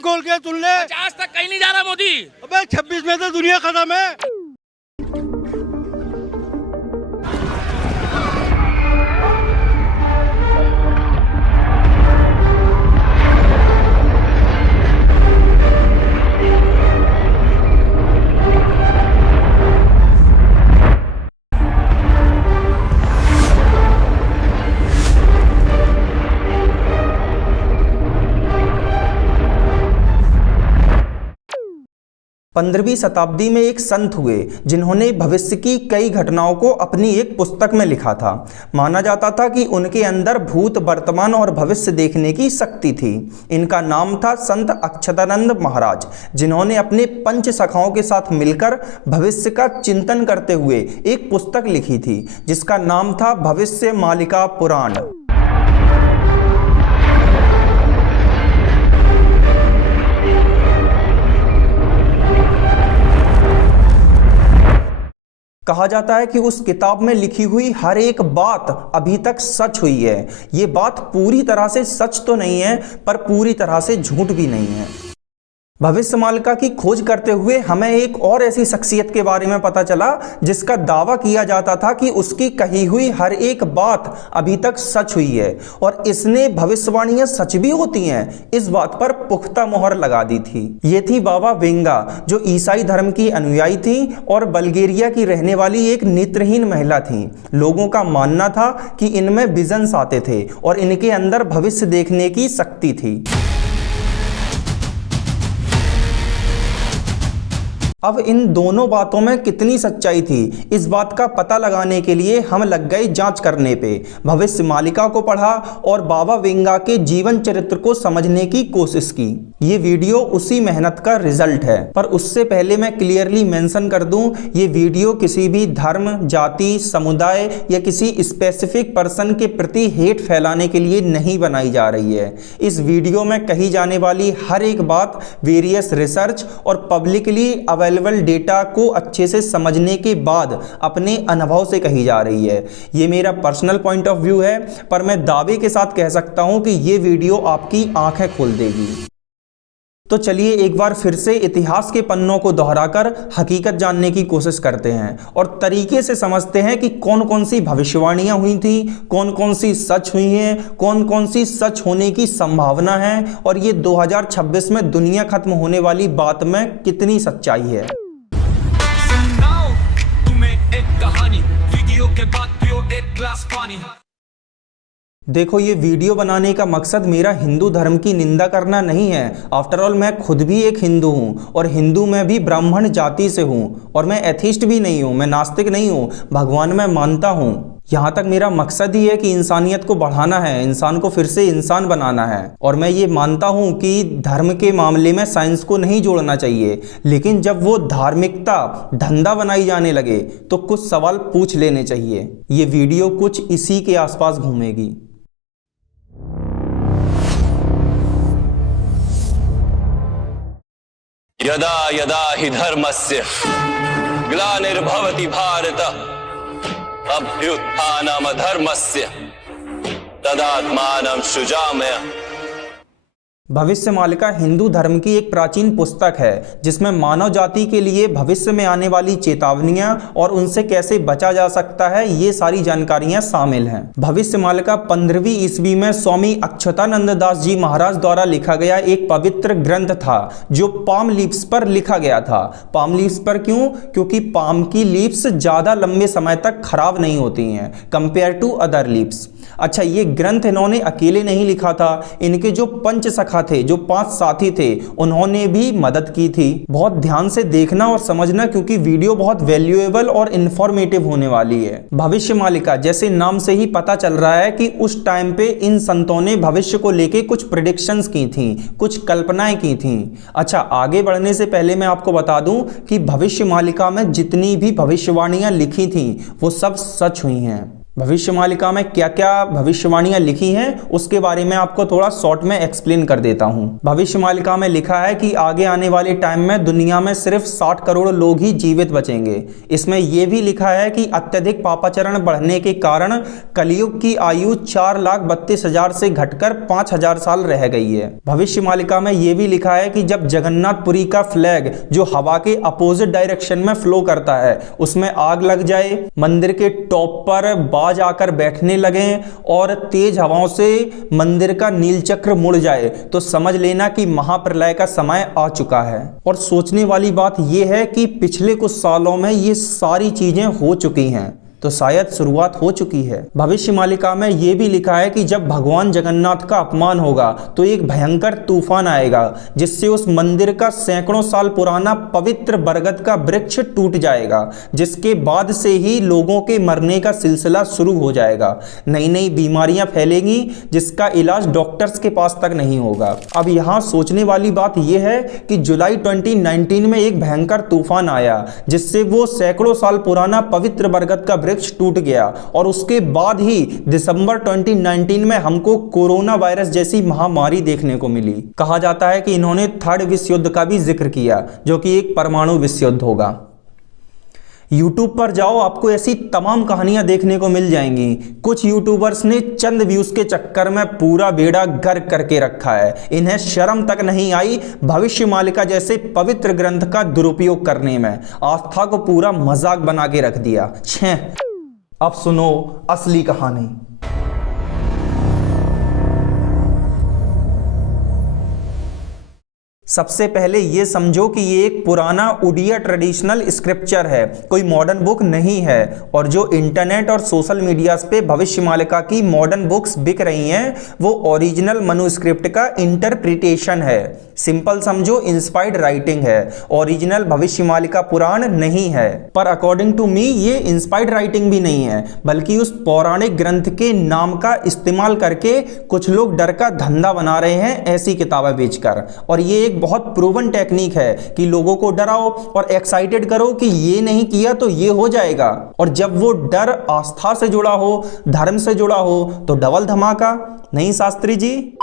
खोल के सुन ले। 50 तक कहीं नहीं जा रहा मोदी। अबे 26 में तो दुनिया खत्म है। पंद्रहवीं शताब्दी में एक संत हुए जिन्होंने भविष्य की कई घटनाओं को अपनी एक पुस्तक में लिखा था। माना जाता था कि उनके अंदर भूत, वर्तमान और भविष्य देखने की शक्ति थी। इनका नाम था संत अक्षतानंद महाराज, जिन्होंने अपने पंच सखाओं के साथ मिलकर भविष्य का चिंतन करते हुए एक पुस्तक लिखी थी, जिसका नाम था भविष्य मालिका पुराण। कहा जाता है कि उस किताब में लिखी हुई हर एक बात अभी तक सच हुई है। ये बात पूरी तरह से सच तो नहीं है, पर पूरी तरह से झूठ भी नहीं है। भविष्य मालिका की खोज करते हुए हमें एक और ऐसी शख्सियत के बारे में पता चला जिसका दावा किया जाता था कि उसकी कही हुई हर एक बात अभी तक सच हुई है और इसने भविष्यवाणियां सच भी होती हैं, इस बात पर पुख्ता मोहर लगा दी थी। ये थी बाबा वेंगा, जो ईसाई धर्म की अनुयायी थी और बल्गेरिया की रहने वाली एक नेत्रहीन महिला थी। लोगों का मानना था कि इनमें विजन्स आते थे और इनके अंदर भविष्य देखने की शक्ति थी। अब इन दोनों बातों में कितनी सच्चाई थी, इस बात का पता लगाने के लिए हम लग गए जांच करने पे। भविष्य मालिका को पढ़ा और बाबा वेंगा के जीवन चरित्र को समझने की कोशिश की। ये वीडियो उसी मेहनत का रिजल्ट है। पर उससे पहले मैं क्लियरली मेंशन कर दूं, ये वीडियो किसी भी धर्म, जाति, समुदाय या किसी स्पेसिफिक पर्सन के प्रति हेट फैलाने के लिए नहीं बनाई जा रही है। इस वीडियो में कही जाने वाली हर एक बात वेरियस रिसर्च और पब्लिकली अवेलेबल डेटा को अच्छे से समझने के बाद अपने अनुभव से कही जा रही है। ये मेरा पर्सनल पॉइंट ऑफ व्यू है, पर मैं दावे के साथ कह सकता हूं कि ये वीडियो आपकी आंखें खोल देगी। तो चलिए एक बार फिर से इतिहास के पन्नों को दोहराकर हकीकत जानने की कोशिश करते हैं और तरीके से समझते हैं कि कौन कौन सी भविष्यवाणियां हुई थी, कौन कौन सी सच हुई हैं, कौन कौन सी सच होने की संभावना है और ये 2026 में दुनिया खत्म होने वाली बात में कितनी सच्चाई है। सुनाओ तुम्हें एक कहानी, वीडियो के बाद पियो एक ग्लास पानी। देखो, ये वीडियो बनाने का मकसद मेरा हिंदू धर्म की निंदा करना नहीं है। आफ्टर ऑल मैं खुद भी एक हिंदू हूँ और हिंदू में भी ब्राह्मण जाति से हूँ और मैं एथिस्ट भी नहीं हूँ, मैं नास्तिक नहीं हूँ, भगवान में मानता हूँ। यहाँ तक मेरा मकसद ही है कि इंसानियत को बढ़ाना है, इंसान को फिर से इंसान बनाना है। और मैं ये मानता हूँ कि धर्म के मामले में साइंस को नहीं जोड़ना चाहिए, लेकिन जब वो धार्मिकता धंधा बनाई जाने लगे तो कुछ सवाल पूछ लेने चाहिए। ये वीडियो कुछ इसी के आसपास घूमेगी। यदा यदा हि धर्मस्य ग्लानिर्भवति भारत अभ्युत्थानमधर्मस्य तदात्मानं सृजाम्यहम्। भविष्य मालिका हिंदू धर्म की एक प्राचीन पुस्तक है जिसमें मानव जाति के लिए भविष्य में आने वाली चेतावनियां और उनसे कैसे बचा जा सकता है, ये सारी जानकारियां शामिल हैं। भविष्य मालिका 15वीं ईस्वी में स्वामी अक्षतानंद दास जी महाराज द्वारा लिखा गया एक पवित्र ग्रंथ था जो पाम लीव्स पर लिखा गया था। पाम लीव्स पर क्यों? क्योंकि पाम की लीव्स ज्यादा लंबे समय तक खराब नहीं होती हैं कंपेयर टू अदर लीव्स। अच्छा, ये ग्रंथ इन्होंने अकेले नहीं लिखा था, इनके जो पंच सखा थे, जो 5 साथी थे, उन्होंने भी मदद की थी। बहुत ध्यान से देखना और समझना क्योंकि वीडियो बहुत वैल्यूएबल और इंफॉर्मेटिव होने वाली है। भविष्य मालिका जैसे नाम से ही पता चल रहा है कि उस टाइम पे इन संतों ने भविष्य को लेके कुछ प्रेडिक्शंस की थी, कुछ कल्पनाएं की थी। अच्छा, आगे बढ़ने से पहले मैं आपको बता दूं कि भविष्य मालिका में जितनी भी भविष्यवाणियां लिखी थी वो सब सच हुई हैं। भविष्य मालिका में क्या क्या भविष्यवाणियां लिखी हैं उसके बारे में आपको थोड़ा शॉर्ट में एक्सप्लेन कर देता हूं। भविष्य मालिका में लिखा है कि आगे आने वाले टाइम में दुनिया में सिर्फ 60 करोड़ लोग ही जीवित बचेंगे। इसमें यह भी लिखा है कि अत्यधिक पापाचरण बढ़ने के कारण कलयुग की आयु 4,32,000 से घटकर 5,000 साल रह गई है। भविष्य मालिका में यह भी लिखा है कि जब जगन्नाथपुरी का फ्लैग जो हवा के अपोजिट डायरेक्शन में फ्लो करता है उसमें आग लग जाए, मंदिर के टॉप पर बाज आकर बैठने लगे और तेज हवाओं से मंदिर का नीलचक्र मुड़ जाए तो समझ लेना कि महाप्रलय का समय आ चुका है। और सोचने वाली बात यह है कि पिछले कुछ सालों में ये सारी चीजें हो चुकी हैं, तो शायद शुरुआत हो चुकी है। भविष्य मालिका में यह भी लिखा है कि जब भगवान जगन्नाथ का अपमान होगा तो एक भयंकर तूफान आएगा जिससे उस मंदिर का सैकड़ों साल पुराना पवित्र बरगद का वृक्ष टूट जाएगा, जिसके बाद से ही लोगों के मरने का सिलसिला शुरू हो जाएगा। नई नई बीमारियां फैलेंगी जिसका इलाज डॉक्टर्स के पास तक नहीं होगा। अब यहाँ सोचने वाली बात यह है कि जुलाई 2019 में एक भयंकर तूफान आया जिससे वो सैकड़ों साल पुराना पवित्र बरगद का वृक्ष टूट गया और उसके बाद ही दिसंबर 2019 में हमको कोरोना वायरस जैसी महामारी देखने को मिली। कहा जाता है कि इन्होंने थर्ड विश्व युद्ध का भी जिक्र किया जो कि एक परमाणु विश्व युद्ध होगा। यूट्यूब पर जाओ, आपको ऐसी तमाम कहानियां देखने को मिल जाएंगी। कुछ यूट्यूबर्स ने चंद व्यूज के चक्कर में पूरा बेड़ा गर्क करके रखा है। इन्हें शर्म तक नहीं आई भविष्य मालिका जैसे पवित्र ग्रंथ का दुरुपयोग करने में। आस्था को पूरा मजाक बना के रख दिया। छे, अब सुनो असली कहानी। सबसे पहले ये समझो कि ये एक पुराना उड़िया ट्रेडिशनल स्क्रिप्चर है, कोई मॉडर्न बुक नहीं है। और जो इंटरनेट और सोशल मीडिया पे भविष्य मालिका की मॉडर्न बुक्स बिक रही हैं वो ओरिजिनल मनुस्क्रिप्ट का इंटरप्रिटेशन है। सिंपल समझो, इंस्पायर्ड राइटिंग है, ओरिजिनल भविष्य मालिका पुराण नहीं है। पर अकॉर्डिंग टू मी ये इंस्पायर्ड राइटिंग भी नहीं है, बल्कि उस पौराणिक ग्रंथ के नाम का इस्तेमाल करके कुछ लोग डर का धंधा बना रहे हैं ऐसी किताबें बेचकर। और ये एक बहुत प्रूवन टेक्निक है कि लोगों को डराओ और एक्साइटेड करो कि ये नहीं किया तो ये हो जाएगा। और जब वो डर आस्था से जुड़ा हो, धर्म से जुड़ा हो तो डबल धमाका। नहीं शास्त्री जी?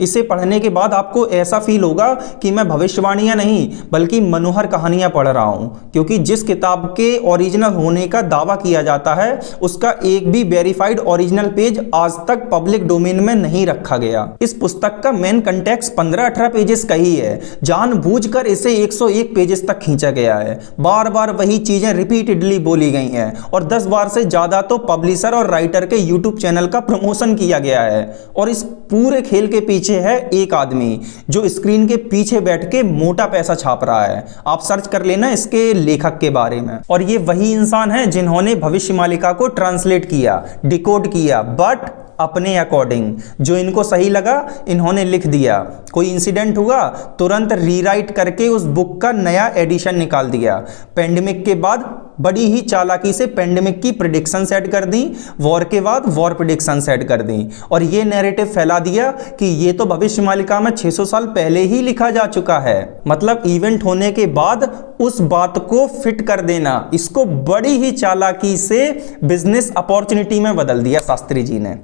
इसे पढ़ने के बाद आपको ऐसा फील होगा कि मैं भविष्यवाणियां नहीं बल्कि मनोहर कहानियां पढ़ रहा हूं, क्योंकि जिस किताब के ओरिजिनल होने का दावा किया जाता है उसका एक भी वेरीफाइड ओरिजिनल पेज आज तक पब्लिक डोमेन में नहीं रखा गया। इस पुस्तक का मेन कंटेक्स्ट 15-18 पेजेस का ही है। जानबूझकर इसे 101 पेजेस तक खींचा गया है। बार बार वही चीजें रिपीटेडली बोली गई हैं और 10 बार से ज्यादा तो पब्लिशर और राइटर के यूट्यूब चैनल का प्रमोशन किया गया है। और इस पूरे खेल के पीछे है एक आदमी जो स्क्रीन के पीछे बैठ के मोटा पैसा छाप रहा है। आप सर्च कर लेना इसके लेखक के बारे में। और ये वही इंसान है जिन्होंने भविष्य मालिका को ट्रांसलेट किया, डिकोड किया, बट अपने अकॉर्डिंग। जो इनको सही लगा इन्होंने लिख दिया। कोई इंसिडेंट हुआ तुरंत रीराइट करके उस बुक का नया एडिशन निकाल दिया। पेंडेमिक के बाद बड़ी ही चालाकी से पेंडेमिक की प्रेडिक्शन सेट कर दी, वॉर के बाद वॉर प्रेडिक्शन सेट कर दी और ये नैरेटिव फैला दिया कि ये तो भविष्य मालिका में 600 साल पहले ही लिखा जा चुका है। मतलब इवेंट होने के बाद उस बात को फिट कर देना, इसको बड़ी ही चालाकी से बिजनेस अपॉर्चुनिटी में बदल दिया शास्त्री जी ने।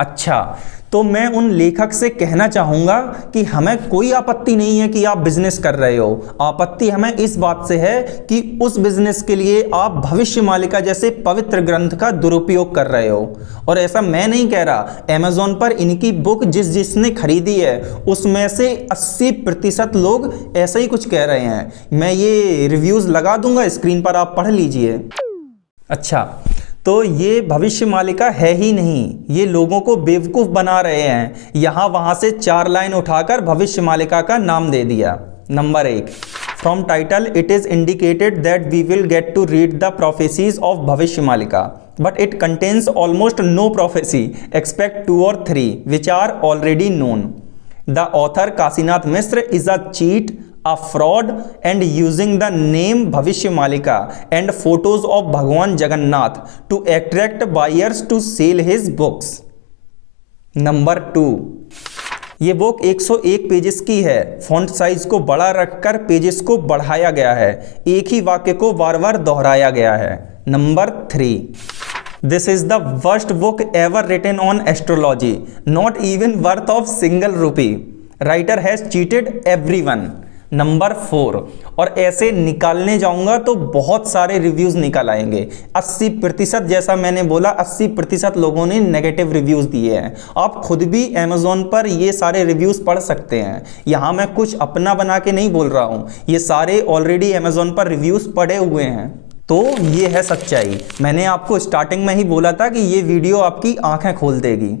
अच्छा, तो मैं उन लेखक से कहना चाहूंगा कि हमें कोई आपत्ति नहीं है कि आप बिजनेस कर रहे हो। आपत्ति हमें इस बात से है कि उस बिजनेस के लिए आप भविष्य मालिका जैसे पवित्र ग्रंथ का दुरुपयोग कर रहे हो। और ऐसा मैं नहीं कह रहा, Amazon पर इनकी बुक जिसने खरीदी है उसमें से 80% लोग ऐसा ही कुछ कह रहे हैं। मैं ये रिव्यूज लगा दूंगा स्क्रीन पर, आप पढ़ लीजिए। अच्छा, तो ये भविष्य मालिका है ही नहीं, ये लोगों को बेवकूफ़ बना रहे हैं। यहाँ वहाँ से 4 लाइन उठाकर भविष्य मालिका का नाम दे दिया। Number 1, from title it is indicated that we will get to read the prophecies of Bhavishya Malika, but it contains almost no prophecy expect 2 or 3 which are already known. The author Kashinath Mishra is a cheat, a fraud and using the name Bhavishya Malika and photos of Bhagwan Jagannath to attract buyers to sell his books. Number 2, ये book 101 pages की है। Font size को बड़ा रखकर pages को बढ़ाया गया है। एक ही वाक्य को बार बार दोहराया गया है। Number 3, this is the worst book ever written on astrology, not even worth of single rupee, writer has cheated everyone. Number 4, और ऐसे निकालने जाऊंगा तो बहुत सारे रिव्यूज निकल आएंगे। 80%, जैसा मैंने बोला, 80% लोगों ने नेगेटिव रिव्यूज दिए हैं। आप खुद भी अमेजोन पर ये सारे रिव्यूज पढ़ सकते हैं। यहाँ मैं कुछ अपना बना के नहीं बोल रहा हूँ, ये सारे ऑलरेडी अमेजोन पर रिव्यूज पड़े हुए हैं। तो ये है सच्चाई। मैंने आपको स्टार्टिंग में ही बोला था कि ये वीडियो आपकी आंखें खोल देगी।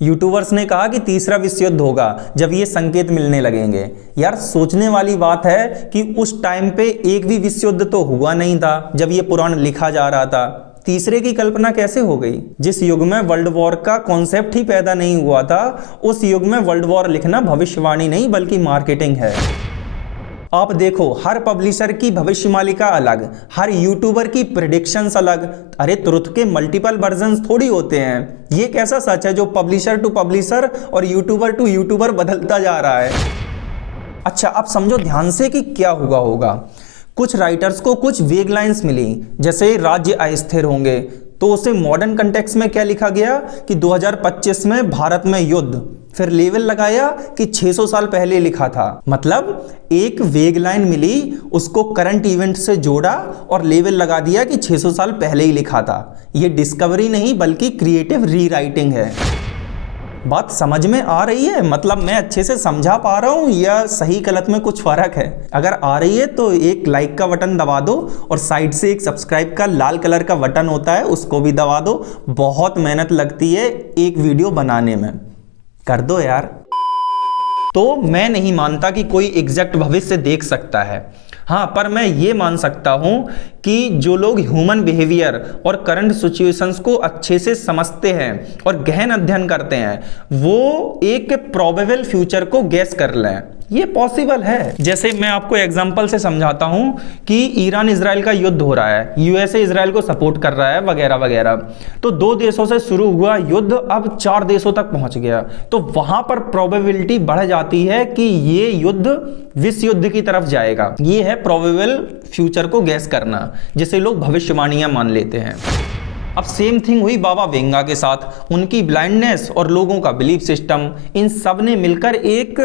यूट्यूबर्स ने कहा कि तीसरा विश्व युद्ध होगा जब ये संकेत मिलने लगेंगे। यार सोचने वाली बात है कि उस टाइम पे एक भी विश्व युद्ध तो हुआ नहीं था जब ये पुराण लिखा जा रहा था। तीसरे की कल्पना कैसे हो गई? जिस युग में वर्ल्ड वॉर का कॉन्सेप्ट ही पैदा नहीं हुआ था, उस युग में वर्ल्ड वॉर लिखना भविष्यवाणी नहीं बल्कि मार्केटिंग है। आप देखो, हर पब्लिशर की भविष्यमालिका अलग, हर यूट्यूबर की प्रेडिक्शंस अलग। अरे ट्रुथ के मल्टीपल वर्जन्स थोड़ी होते हैं। ये कैसा सच है जो पब्लिशर टू पब्लिशर और यूट्यूबर टू यूट्यूबर बदलता जा रहा है? अच्छा, अब समझो ध्यान से कि क्या हुआ होगा। कुछ राइटर्स को कुछ वेग लाइंस मिली, जैसे राज्य अस्थिर होंगे, तो उसे मॉडर्न कंटेक्स्ट में क्या लिखा गया कि 2025 में भारत में युद्ध, फिर लेवल लगाया कि 600 साल पहले लिखा था। मतलब एक वेग लाइन मिली, उसको करंट इवेंट से जोड़ा और लेवल लगा दिया कि 600 साल पहले ही लिखा था। ये डिस्कवरी नहीं बल्कि क्रिएटिव रीराइटिंग है। बात समझ में आ रही है? मतलब मैं अच्छे से समझा पा रहा हूं या सही गलत में कुछ फर्क है? अगर आ रही है तो एक लाइक का बटन दबा दो और साइड से एक सब्सक्राइब का लाल कलर का बटन होता है, उसको भी दबा दो। बहुत मेहनत लगती है एक वीडियो बनाने में, कर दो यार। तो मैं नहीं मानता कि कोई एग्जैक्ट भविष्य देख सकता है। हाँ, पर मैं ये मान सकता हूं कि जो लोग ह्यूमन बिहेवियर और करंट सिचुएशंस को अच्छे से समझते हैं और गहन अध्ययन करते हैं, वो एक प्रोबेबल फ्यूचर को गेस कर लें। ये पॉसिबल है। जैसे मैं आपको एग्जांपल से समझाता हूं कि ईरान इजराइल का युद्ध हो रहा है, यूएसए इजराइल को सपोर्ट कर रहा है वगैरह वगैरह। तो 2 देशों से शुरू हुआ युद्ध अब 4 देशों तक पहुंच गया, तो वहां पर प्रोबेबिलिटी बढ़ जाती है कि ये युद्ध विश्व युद्ध की तरफ जाएगा। ये है प्रोबेबल फ्यूचर को गैस करना, जिसे लोग भविष्यवाणियां मान लेते हैं। अब सेम थिंग हुई बाबा वेंगा के साथ। उनकी ब्लाइंडनेस और लोगों का बिलीफ सिस्टम, इन सब ने मिलकर एक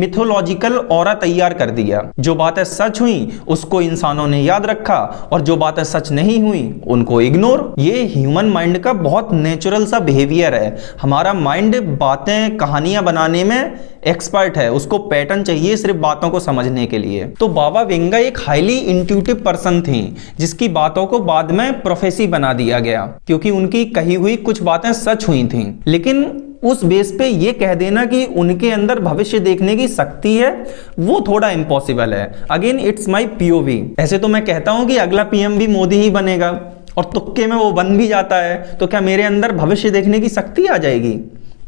मिथोलॉजिकल ऑरा तैयार कर दिया। जो बातें सच हुई उसको इंसानों ने याद रखा और जो बातें सच नहीं हुई उनको इग्नोर। ये ह्यूमन माइंड का बहुत नेचुरल सा बिहेवियर है। हमारा माइंड बातें कहानियां बनाने में एक्सपर्ट है, उसको पैटर्न चाहिए सिर्फ बातों को समझने के लिए। तो बाबा वेंगा एक हाईली इंट्यूटिव पर्सन थी, जिसकी बातों को बाद में प्रोफेसी बना दिया गया क्योंकि उनकी कही हुई कुछ बातें सच हुई थीं। लेकिन उस बेस पे ये कह देना कि उनके अंदर भविष्य देखने की शक्ति है, वो थोड़ा इम्पॉसिबल है। Again it's my POV। ऐसे तो मैं कहता हूं कि अगला PM भी मोदी ही बनेगा और तुक्के में वो बन भी जाता है, तो क्या मेरे अंदर भविष्य देखने की शक्ति आ जाएगी?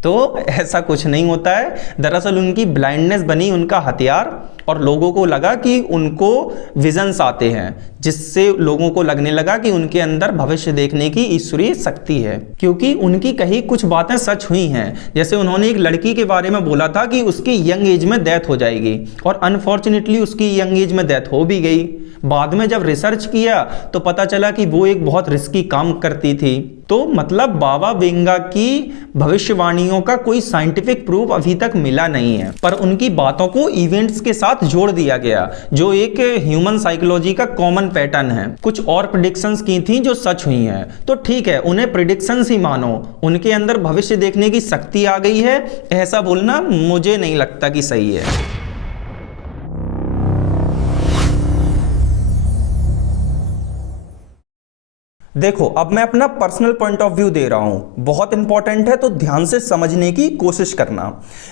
तो ऐसा कुछ नहीं होता है। दरअसल उनकी ब्लाइंडनेस बनी उनका हथियार और लोगों को लगा कि उनको विजन्स आते हैं, जिससे लोगों को लगने लगा कि उनके अंदर भविष्य देखने की ईश्वरीय शक्ति है, क्योंकि उनकी कही कुछ बातें सच हुई हैं। जैसे उन्होंने एक लड़की के बारे में बोला था कि उसकी यंग एज में डेथ हो जाएगी और अनफॉर्चुनेटली उसकी यंग एज में डेथ हो भी गई। बाद में जब रिसर्च किया तो पता चला कि वो एक बहुत रिस्की काम करती थी। तो मतलब बाबा वेंगा की भविष्यवाणियों का कोई साइंटिफिक प्रूफ अभी तक मिला नहीं है, पर उनकी बातों को इवेंट्स के साथ जोड़ दिया गया, जो एक ह्यूमन साइकोलॉजी का कॉमन पैटर्न है। कुछ और प्रेडिक्शंस की थी जो सच हुई हैं, तो ठीक है, उन्हें प्रेडिक्शंस ही मानो। उनके अंदर भविष्य देखने की शक्ति आ गई है, ऐसा बोलना मुझे नहीं लगता कि सही है। देखो, अब मैं अपना पर्सनल पॉइंट ऑफ व्यू दे रहा हूं, बहुत इंपॉर्टेंट है, तो ध्यान से समझने की कोशिश करना।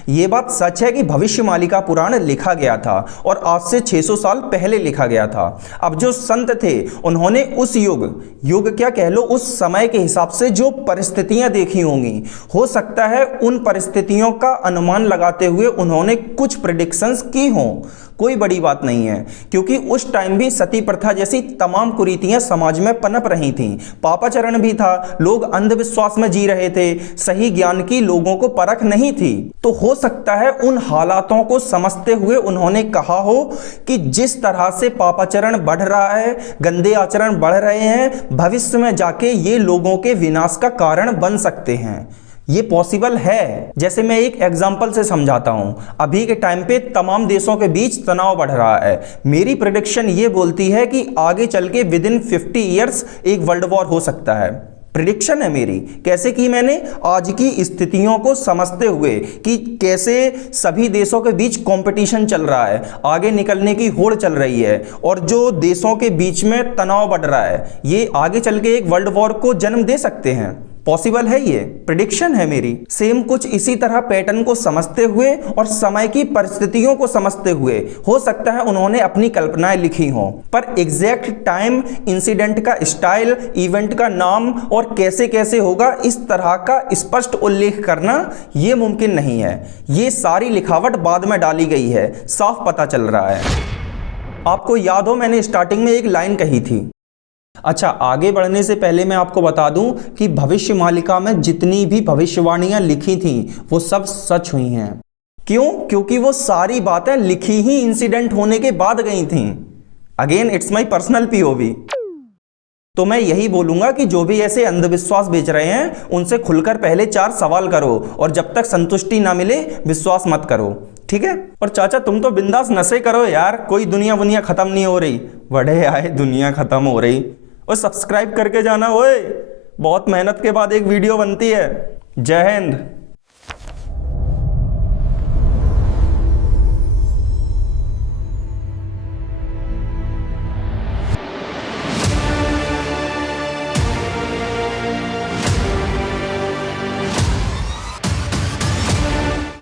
यह बात सच है कि भविष्यमालिका पुराण लिखा गया था और आज से 600 साल पहले लिखा गया था। अब जो संत थे उन्होंने उस युग क्या कह लो, उस समय के हिसाब से जो परिस्थितियां देखी होंगी, हो सकता है उन परिस्थितियों का अनुमान लगाते हुए उन्होंने कुछ प्रेडिक्शंस की हों, कोई बड़ी बात नहीं है, क्योंकि उस टाइम भी सती प्रथा जैसी तमाम कुरीतियां समाज में पनप रही थीं। पापाचरण भी था, लोग अंधविश्वास में जी रहे थे, सही ज्ञान की लोगों को परख नहीं थी। तो हो सकता है उन हालातों को समझते हुए उन्होंने कहा हो कि जिस तरह से पापाचरण बढ़ रहा है, गंदे आचरण बढ़ रहे हैं, भविष्य में जाके ये लोगों के विनाश का कारण बन सकते हैं। ये पॉसिबल है। जैसे मैं एक एग्जांपल से समझाता हूं। अभी के टाइम पे तमाम देशों के बीच तनाव बढ़ रहा है। मेरी प्रेडिक्शन ये बोलती है कि आगे चल के विद इन 50 ईयर्स एक वर्ल्ड वॉर हो सकता है। प्रेडिक्शन है मेरी। कैसे की मैंने? आज की स्थितियों को समझते हुए कि कैसे सभी देशों के बीच कंपटीशन चल रहा है, आगे निकलने की होड़ चल रही है, और जो देशों के बीच में तनाव बढ़ रहा है, ये आगे चल के एक वर्ल्ड वॉर को जन्म दे सकते हैं। पॉसिबल है, ये प्रेडिक्शन है मेरी। सेम कुछ इसी तरह पैटर्न को समझते हुए और समय की परिस्थितियों को समझते हुए हो सकता है उन्होंने अपनी कल्पनाएं लिखी हों, पर एग्जैक्ट टाइम, इंसिडेंट का स्टाइल, इवेंट का नाम और कैसे कैसे होगा, इस तरह का स्पष्ट उल्लेख करना ये मुमकिन नहीं है। ये सारी लिखावट बाद में डाली गई है, साफ पता चल रहा है। आपको याद हो मैंने स्टार्टिंग में एक लाइन कही थी। अच्छा, आगे बढ़ने से पहले मैं आपको बता दूं कि भविष्य मालिका में जितनी भी भविष्यवाणियां लिखी थीं वो सब सच हुई हैं। क्यों? क्योंकि वो सारी बातें लिखी ही इंसिडेंट होने के बाद गई थीं। Again it's my personal POV. तो मैं यही बोलूंगा कि जो भी ऐसे अंधविश्वास बेच रहे हैं उनसे खुलकर पहले 4 सवाल करो, और जब तक संतुष्टि ना मिले विश्वास मत करो, ठीक है? और चाचा तुम तो बिंदास नशे करो यार, कोई दुनिया खत्म नहीं हो रही। बड़े आए दुनिया खत्म हो रही। और सब्सक्राइब करके जाना ओए, बहुत मेहनत के बाद एक वीडियो बनती है। जय हिंद।